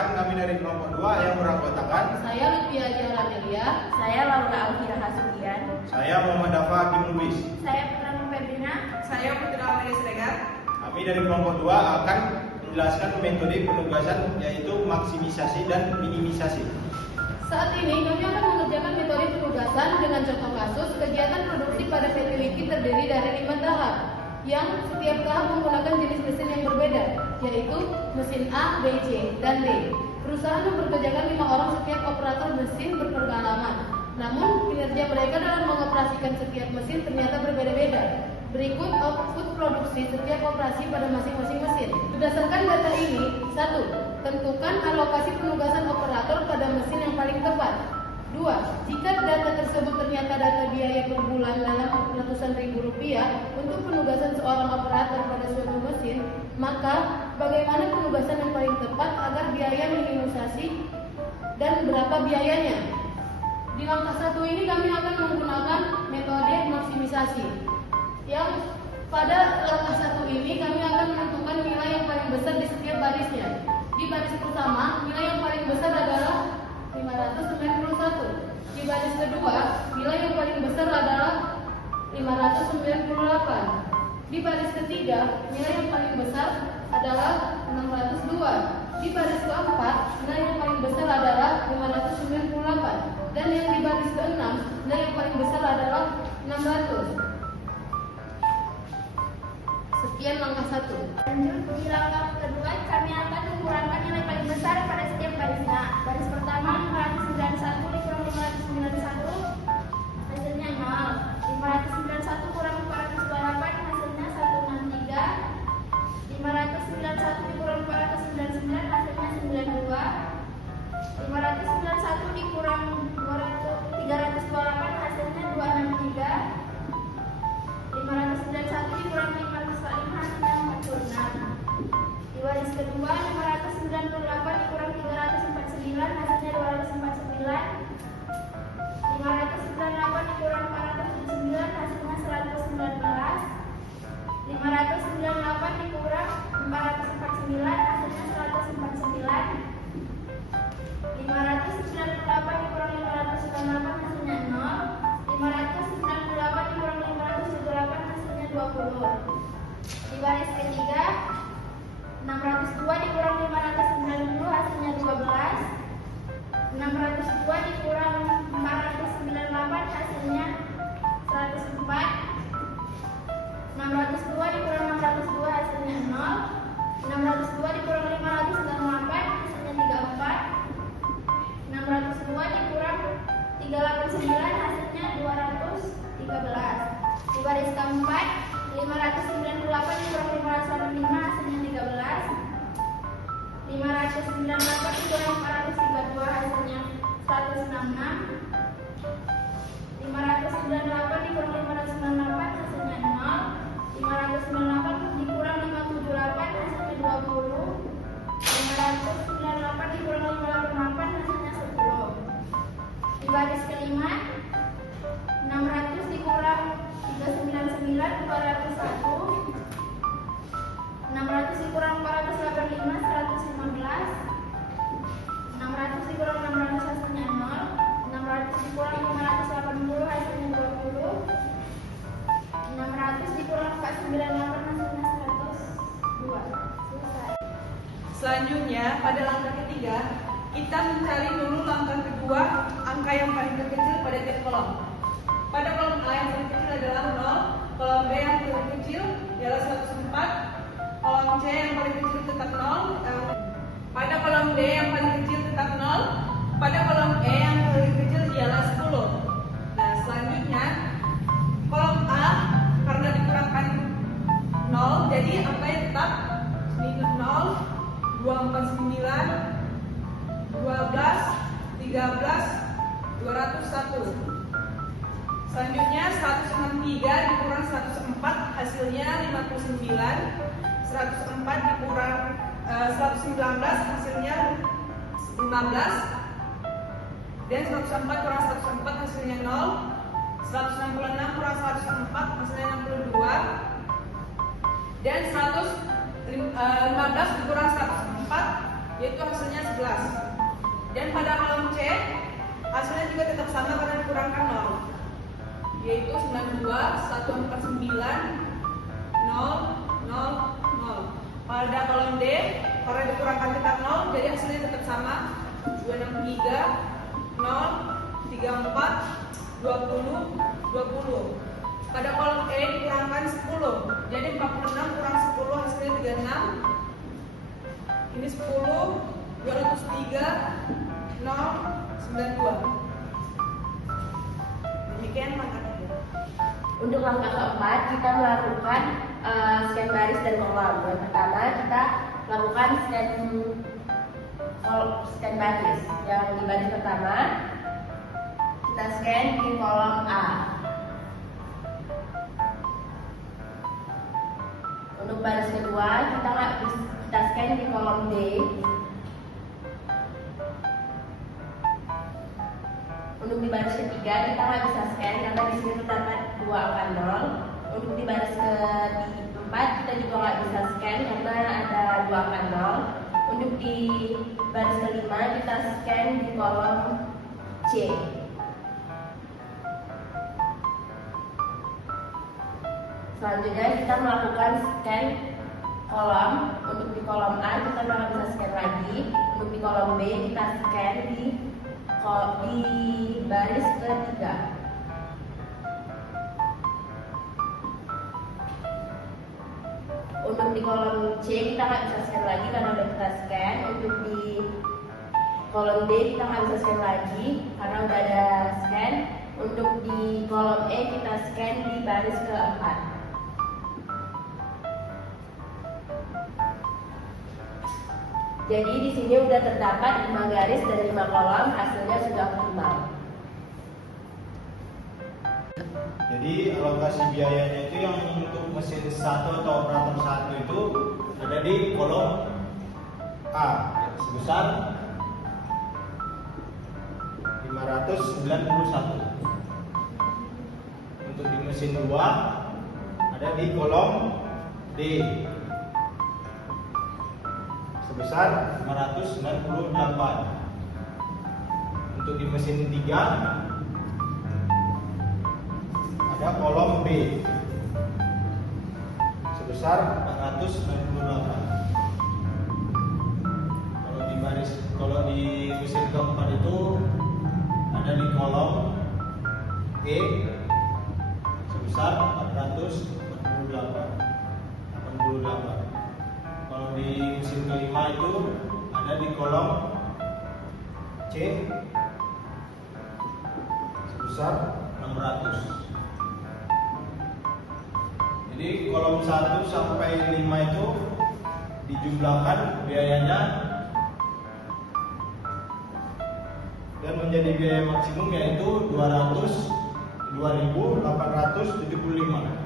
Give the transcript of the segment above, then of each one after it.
Perkenalkan, kami dari kelompok 2 yang beranggotakan Saya Lutfia Jara Melia. Saya Laura Alfira Hasugian. saya Muhammad Dafa Hakim Lubis. Saya Putra Febrina. Saya Putra Amelia Siregar. Kami dari kelompok 2 akan menjelaskan metode penugasan yaitu maksimisasi dan minimisasi. Saat ini kami akan mengerjakan metode penugasan dengan contoh kasus kegiatan produksi pada PT Wiki terdiri dari 5 tahap, yang setiap tahap menggunakan jenis mesin yang berbeda, yaitu mesin A, B, C, dan D. Perusahaan mempekerjakan 5 orang setiap operator mesin berpengalaman. Namun kinerja mereka dalam mengoperasikan setiap mesin ternyata berbeda-beda. Berikut output produksi setiap operasi pada masing-masing mesin. Berdasarkan data ini, 1. Tentukan alokasi penugasan operator pada mesin yang paling tepat. 2. Jika data tersebut ternyata data biaya per bulan dalam ratusan ribu rupiah untuk penugasan seorang operator pada suatu mesin, maka bagaimana penugasan yang paling tepat agar biaya minimisasi dan berapa biayanya? Di langkah 1 ini kami akan menggunakan metode maksimisasi. Yang pada langkah 1 ini kami akan menentukan nilai yang paling besar di setiap barisnya. Di baris pertama, nilai yang paling besar adalah 591. Di baris kedua, nilai yang paling besar adalah 598. Di baris ketiga, nilai yang paling besar adalah 602. Di baris keempat, nilai yang paling besar adalah 598. Dan yang di baris keenam, nilai yang paling besar adalah 600. Sekian langkah 1. Lanjut di langkah kedua, kami akan mengurangkan nilai paling besar pada setiap barisnya. Baris pertama 591 dikurang 591 hasilnya 0. 591 kurang 428 hasilnya 163. 591 dikurang 499 hasilnya 92. 591 dikurang 328 hasilnya 263. 591 dikurang 505 hasilnya 46. Di baris kedua 598 dikurang 349 hasilnya 249. 598 dikurang 479 hasilnya 119. 598 dikurang 449 hasilnya 149. 598 dikurang 598 hasilnya 0. 598 dikurang 578 hasilnya 20. Di baris ketiga 602 dikurang 590 hasilnya 12. 602 dikurang 498 hasilnya 104. 602 dikurang 602 hasilnya 0. 602 dikurang 598 hasilnya 34. 602 dikurang 389 hasilnya 213. Di baris keempat 598 dikurang 585 hasilnya 13. 598 dikurang 432 hasilnya 166. 598 dikurang 598 hasilnya 0. 598 dikurang 578 hasilnya 20. 598 dikurang 588 hasilnya 10. Di baris kelima 600 dikurang 399 201. 600 dikurang 485 115. 600 dikurang 600 hasilnya 0. 600 dikurang 580 hasilnya 20. 600 dikurang 498 hasilnya 102. Selesai. Selanjutnya, pada langkah ketiga, kita mencari dulu langkah kedua angka yang paling terkecil pada tiap kolom. Pada kolom A yang paling kecil adalah 0, kolom B yang paling kecil ialah 104, kolom C yang paling kecil tetap 0, pada kolom D yang paling kecil tetap 0, pada kolom E yang paling kecil ialah 10. Nah, selanjutnya kolom A karena dikurangkan 0, jadi angkanya tetap minus 0, 249, 12, 13, 201. Selanjutnya 163 dikurang 104 hasilnya 59. 104 dikurang 119 hasilnya 15. Dan 104 kurang 104 hasilnya 0. 166 kurang 104 hasilnya 62. Dan 115 dikurang 104 yaitu hasilnya 11. Dan pada kolom C, hasilnya juga tetap sama karena dikurangkan 0, yaitu 92, 149, 0, 0, 0. Pada kolom D, karena dikurangkan tetap 0, jadi hasilnya tetap sama, 263, 0, 34, 20, 20. Pada kolom E dikurangkan 10, jadi 46 kurang 10 hasilnya 36. Ini 10, 203, 0, 92. Demikian langkah 3. Untuk langkah keempat, kita melakukan scan baris dan kolom. Yang pertama, kita lakukan scan baris. Yang di baris pertama, kita scan di kolom A. Untuk baris kedua, kita scan di kolom D. Untuk di baris ketiga kita nggak bisa scan karena di sini terdapat 2 angka 0. Untuk di baris keempat kita juga nggak bisa scan karena ada 2 angka 0. Untuk di baris kelima kita scan di kolom C. Selanjutnya kita melakukan scan kolom. Untuk di kolom A kita nggak bisa scan lagi. Untuk di kolom B kita scan di baris ketiga. Untuk di kolom C kita nggak bisa scan lagi karena udah kita scan. Untuk di kolom D kita nggak bisa scan lagi karena udah ada scan. Untuk di kolom E kita scan di baris keempat. Jadi di sini udah terdapat 5 garis dan 5 kolom, hasilnya sudah optimal. Jadi alokasi biayanya itu yang untuk mesin 1 atau operator 1 itu ada di kolom A sebesar 591. Untuk di mesin 2 ada di kolom D sebesar 598. Untuk di mesin 3 ada kolom B sebesar 498. Kalau di mesin keempat itu ada di kolom E sebesar 488. Kalau di mesin kelima itu ada di kolom C sebesar 600. Jadi kolom 1 sampai 5 itu dijumlahkan biayanya dan menjadi biaya maksimum yaitu 202.875.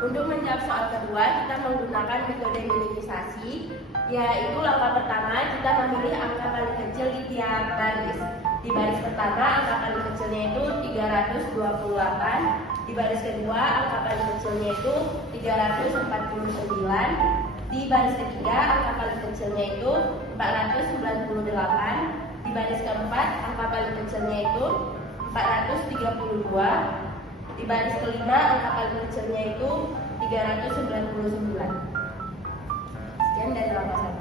Untuk menjawab soal kedua, kita menggunakan metode minimisasi, yaitu langkah pertama kita memilih angka paling kecil di tiap baris. Di baris pertama angka paling kecilnya itu 328, di baris kedua angka paling kecilnya itu 349, di baris ketiga angka paling kecilnya itu 498, di baris keempat angka paling kecilnya itu 432. Di baris kelima angka paling kecilnya itu 399. Sekian dari langkah 1.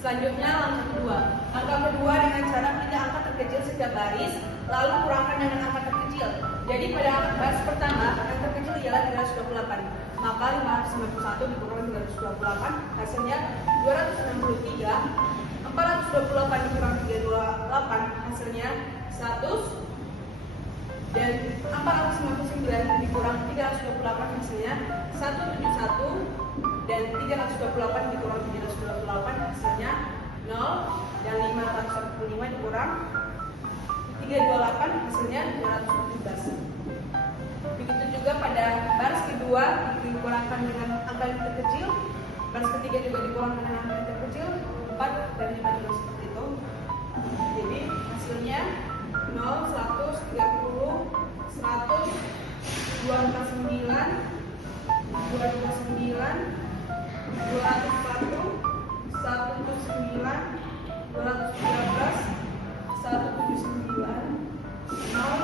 Selanjutnya langkah kedua. Langkah kedua dengan cara pilih angka terkecil setiap baris, lalu kurangkan dengan angka terkecil. Jadi pada baris pertama angka terkecil ialah 328. Maka 591 dikurang 328 hasilnya 263. 428 dikurang 328 hasilnya 100. Dan 459 dikurang 328 hasilnya 171. Dan 328 dikurang 328 hasilnya 0. Dan 545 dikurang 328 hasilnya 217. Begitu juga pada baris kedua dikurangkan dengan angka yang terkecil, baris ketiga juga dikurangkan dengan angka yang terkecil, 4 dan 5 juga seperti itu. 0, 100, 30, 100, 2 angka 9, 2 angka 9, 201, 109, 213, 179, 0,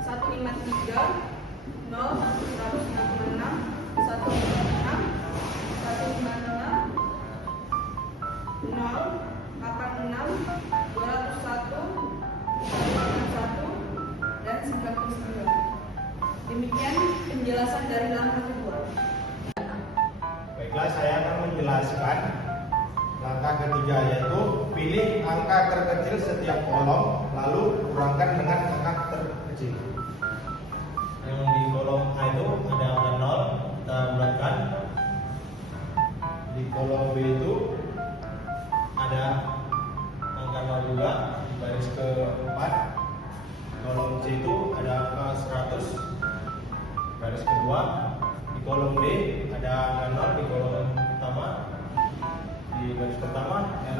153, 0, 156, 156, 156, 0, 86, 201, 181, dan 99. Demikian penjelasan dari langkah kedua. Baiklah, saya akan menjelaskan langkah ketiga, yaitu pilih angka terkecil setiap kolom lalu kurangkan dengan angka terkecil. Yang di kolom A itu ada angka 0, kita bulatkan. Di kolom B itu ada angka 0 juga di baris keempat. Kolom C itu ada angka 100 baris kedua. Di kolom D ada angka 0 di kolom pertama, di baris pertama, dan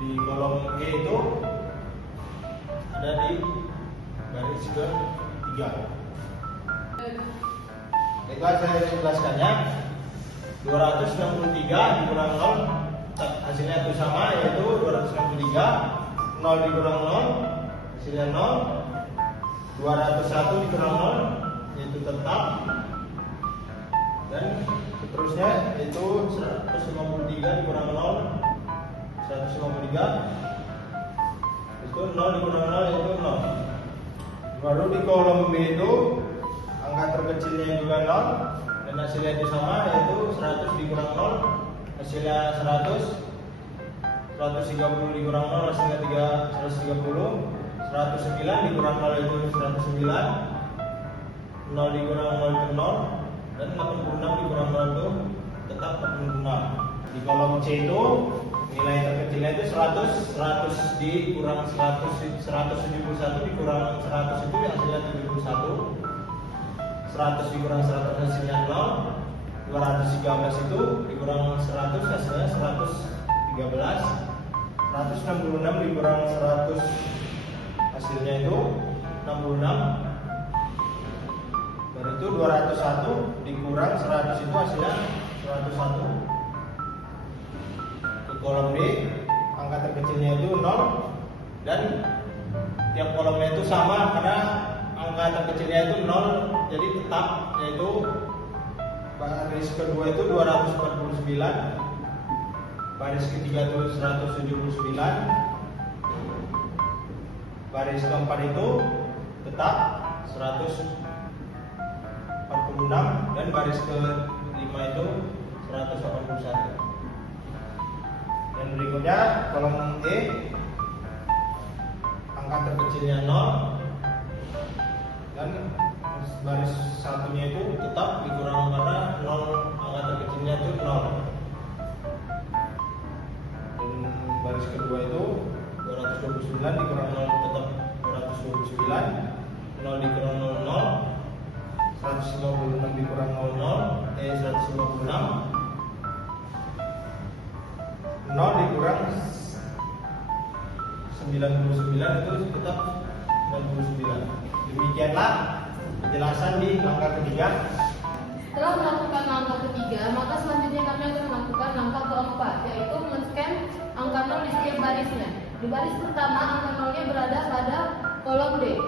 di kolom E itu ada di baris ketiga. Baiklah, saya jelaskannya. 263 dikurang 0, hasilnya itu sama, yaitu 263. 0 dikurang 0, hasilnya 0. 201 dikurang 0, yaitu tetap. Dan seterusnya, yaitu 153 dikurang 0, 153. Itu 0 dikurang 0, yaitu 0. Baru di kolom B itu angka terkecilnya juga 0 dan hasilnya itu sama, yaitu 100 dikurang 0, hasilnya 100. 130 dikurang 0, hasilnya 130. 109 dikurang 0 itu 109. 0 dikurang 0 itu 0, dan 86 dikurang 0 itu tetap 86. Di kolom C itu nilai terkecilnya itu 100. 100 dikurang 100, 171 dikurang 100 itu hasilnya 71. 100 dikurang 100 hasilnya 0. 213 itu dikurang 100 hasilnya 113. 166 dikurang 100 hasilnya itu 66. Baru itu 201 dikurang 100 itu hasilnya 101. Di kolom D angka terkecilnya itu 0 dan tiap kolomnya itu sama karena angka terkecilnya itu 0, jadi tetap, yaitu baris kedua itu 249, baris ketiga itu 179, baris keempat itu tetap 146, dan baris kelima itu 181. Dan berikutnya kolom E, angka terkecilnya 0 dan baris satunya itu tetap dikurang karena 0, angka terkecilnya itu 0. Dan baris kedua itu 229 dikurang 0 tetap 229. 0 dikurang 00, 156 dikurang 00, 156. 0 dikurang 99 itu tetap 99. Demikianlah penjelasan di langkah ketiga. Setelah melakukan langkah ketiga, maka selanjutnya kami akan melakukan langkah keempat, yaitu men-scan angka 0 di setiap barisnya. Di baris pertama, angka 0-nya berada pada kolom D.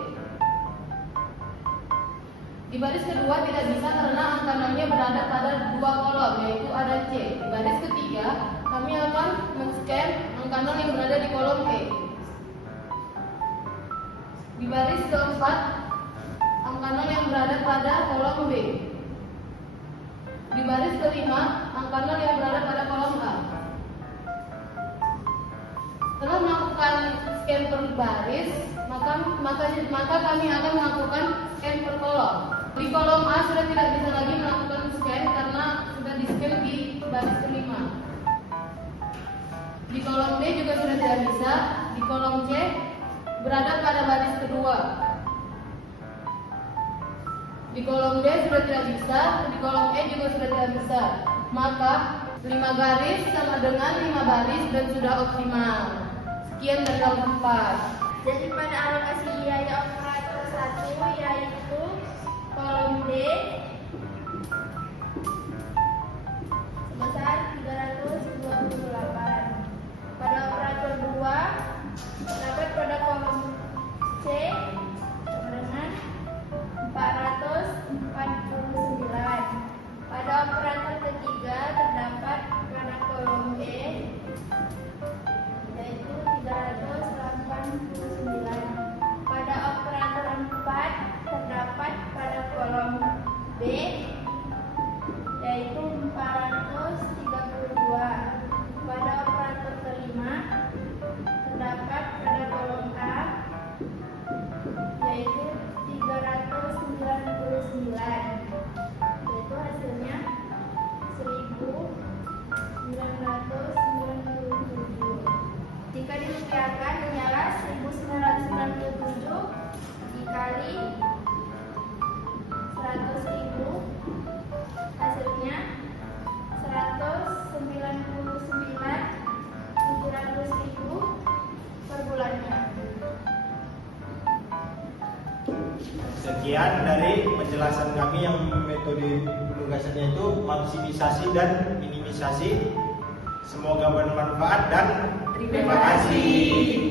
Di baris kedua tidak bisa karena angka 0-nya berada pada dua kolom, yaitu ada C. Di baris ketiga, kami akan men-scan angka 0 yang berada di kolom E. Di baris keempat, angka 0 yang berada pada kolom B. Di baris kelima, angka 0 yang berada pada kolom A. Setelah melakukan scan per baris, maka kami akan melakukan scan per kolom. Di kolom A sudah tidak bisa lagi melakukan scan karena sudah di-scan di baris kelima. Di kolom D juga sudah tidak bisa. Di kolom C berada pada baris kedua. Di kolom D sudah tidak bisa, di kolom E juga sudah tidak bisa. Maka 5 garis sama dengan 5 baris dan sudah optimal. Sekian dari langkah 4. Jadi pada alokasi biaya operator 1 yaitu kolom D sebesar 328. Pada operator 2 terdapat pada kolom C sama dengan 449. Pada operator ketiga terdapat pada kolom E yaitu 389. Pada operator 4 terdapat pada kolom B yaitu 432. Pada operator kelima terdapat pada kolom A yaitu 399, yaitu hasilnya 1997. Jika dirupiahkan ialah 1997 dikali 100.000, hasilnya 199.700.000 per bulannya. Sekian dari penjelasan kami yang metode penugasannya itu maksimisasi dan minimisasi. Semoga bermanfaat dan terima kasih.